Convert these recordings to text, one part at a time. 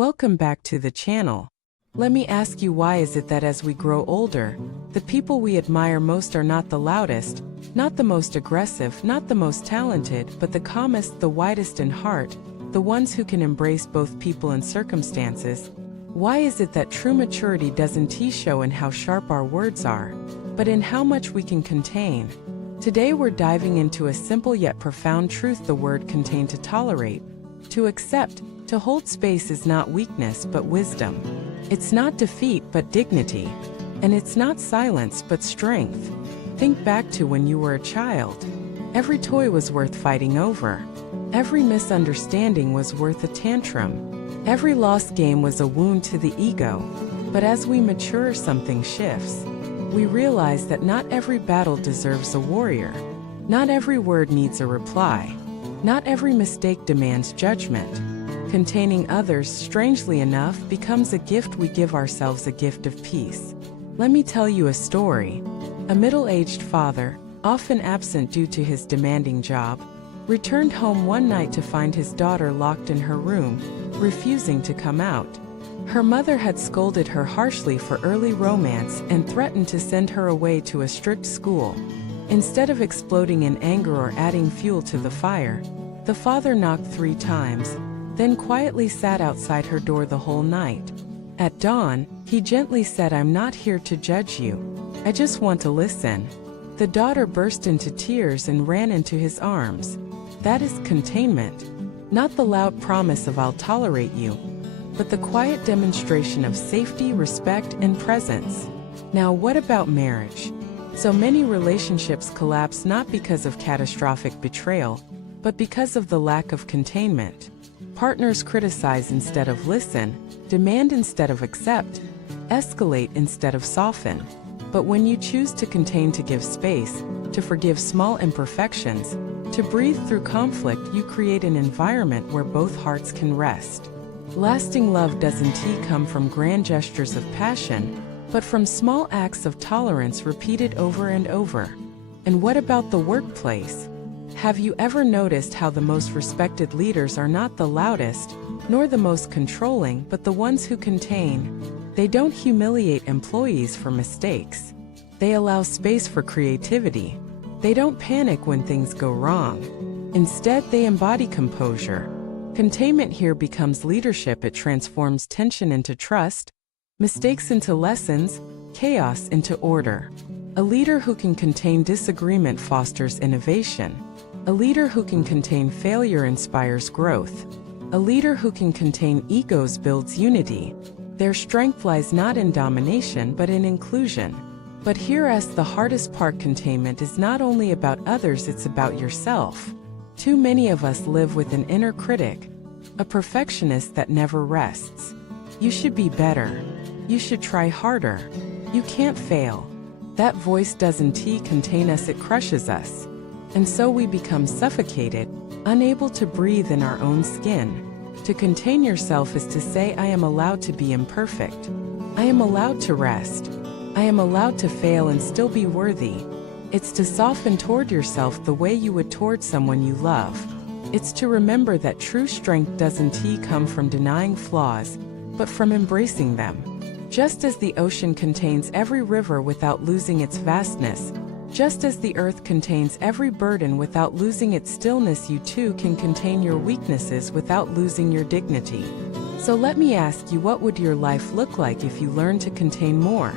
Welcome back to the channel. Let me ask you, why is it that as we grow older, the people we admire most are not the loudest, not the most aggressive, not the most talented, but the calmest, the widest in heart, the ones who can embrace both people and circumstances? Why is it that true maturity doesn't show in how sharp our words are, but in how much we can contain? Today we're diving into a simple yet profound truth the word contain: to tolerate, to accept, to hold space is not weakness but wisdom. It's not defeat but dignity. And it's not silence but strength. Think back to when you were a child. Every toy was worth fighting over. Every misunderstanding was worth a tantrum. Every lost game was a wound to the ego. But as we mature, something shifts. We realize that not every battle deserves a warrior. Not every word needs a reply. Not every mistake demands judgment. Containing others, strangely enough, becomes a gift we give ourselves, a gift of peace. Let me tell you a story. A middle-aged father, often absent due to his demanding job, returned home one night to find his daughter locked in her room, refusing to come out. Her mother had scolded her harshly for early romance and threatened to send her away to a strict school. Instead of exploding in anger or adding fuel to the fire, the father knocked 3 times, then quietly sat outside her door the whole night. At dawn, he gently said, "I'm not here to judge you. I just want to listen." The daughter burst into tears and ran into his arms. That is containment. Not the loud promise of "I'll tolerate you," but the quiet demonstration of safety, respect, and presence. Now, what about marriage? So many relationships collapse not because of catastrophic betrayal, but because of the lack of containment. Partners criticize instead of listen, demand instead of accept, escalate instead of soften. But when you choose to contain, to give space, to forgive small imperfections, to breathe through conflict, you create an environment where both hearts can rest. Lasting love doesn't come from grand gestures of passion, but from small acts of tolerance repeated over and over. And what about the workplace? Have you ever noticed how the most respected leaders are not the loudest, nor the most controlling, but the ones who contain? They don't humiliate employees for mistakes. They allow space for creativity. They don't panic when things go wrong. Instead, they embody composure. Containment here becomes leadership. It transforms tension into trust, mistakes into lessons, chaos into order. A leader who can contain disagreement fosters innovation. A leader who can contain failure inspires growth. A leader who can contain egos builds unity. Their strength lies not in domination but in inclusion. But here's the hardest part: containment is not only about others, it's about yourself. Too many of us live with an inner critic, a perfectionist that never rests. You should be better. You should try harder. You can't fail. That voice doesn't contain us, it crushes us. And so we become suffocated, unable to breathe in our own skin. To contain yourself is to say, "I am allowed to be imperfect. I am allowed to rest. I am allowed to fail and still be worthy." It's to soften toward yourself the way you would toward someone you love. It's to remember that true strength doesn't come from denying flaws, but from embracing them. Just as the ocean contains every river without losing its vastness, just as the earth contains every burden without losing its stillness, you too can contain your weaknesses without losing your dignity. So let me ask you, what would your life look like if you learned to contain more?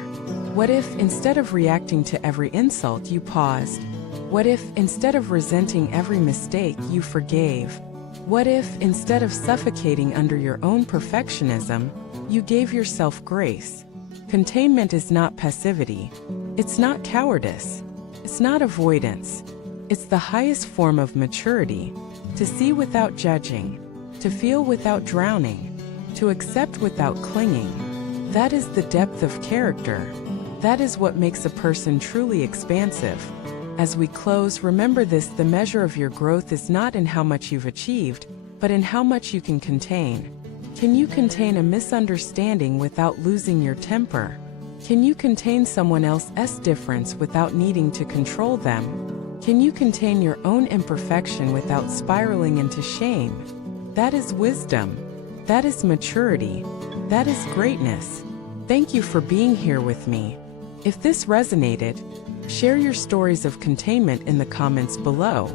What if, instead of reacting to every insult, you paused? What if, instead of resenting every mistake, you forgave? What if, instead of suffocating under your own perfectionism, you gave yourself grace? Containment is not passivity. It's not cowardice. It's not avoidance. It's the highest form of maturity. To see without judging. To feel without drowning. To accept without clinging. That is the depth of character. That is what makes a person truly expansive. As we close, remember this: the measure of your growth is not in how much you've achieved, but in how much you can contain. Can you contain a misunderstanding without losing your temper? Can you contain someone else's difference without needing to control them? Can you contain your own imperfection without spiraling into shame? That is wisdom. That is maturity. That is greatness. Thank you for being here with me. If this resonated, share your stories of containment in the comments below.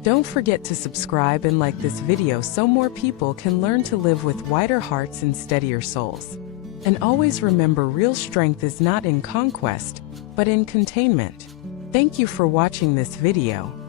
Don't forget to subscribe and like this video so more people can learn to live with wider hearts and steadier souls. And always remember, real strength is not in conquest, but in containment. Thank you for watching this video.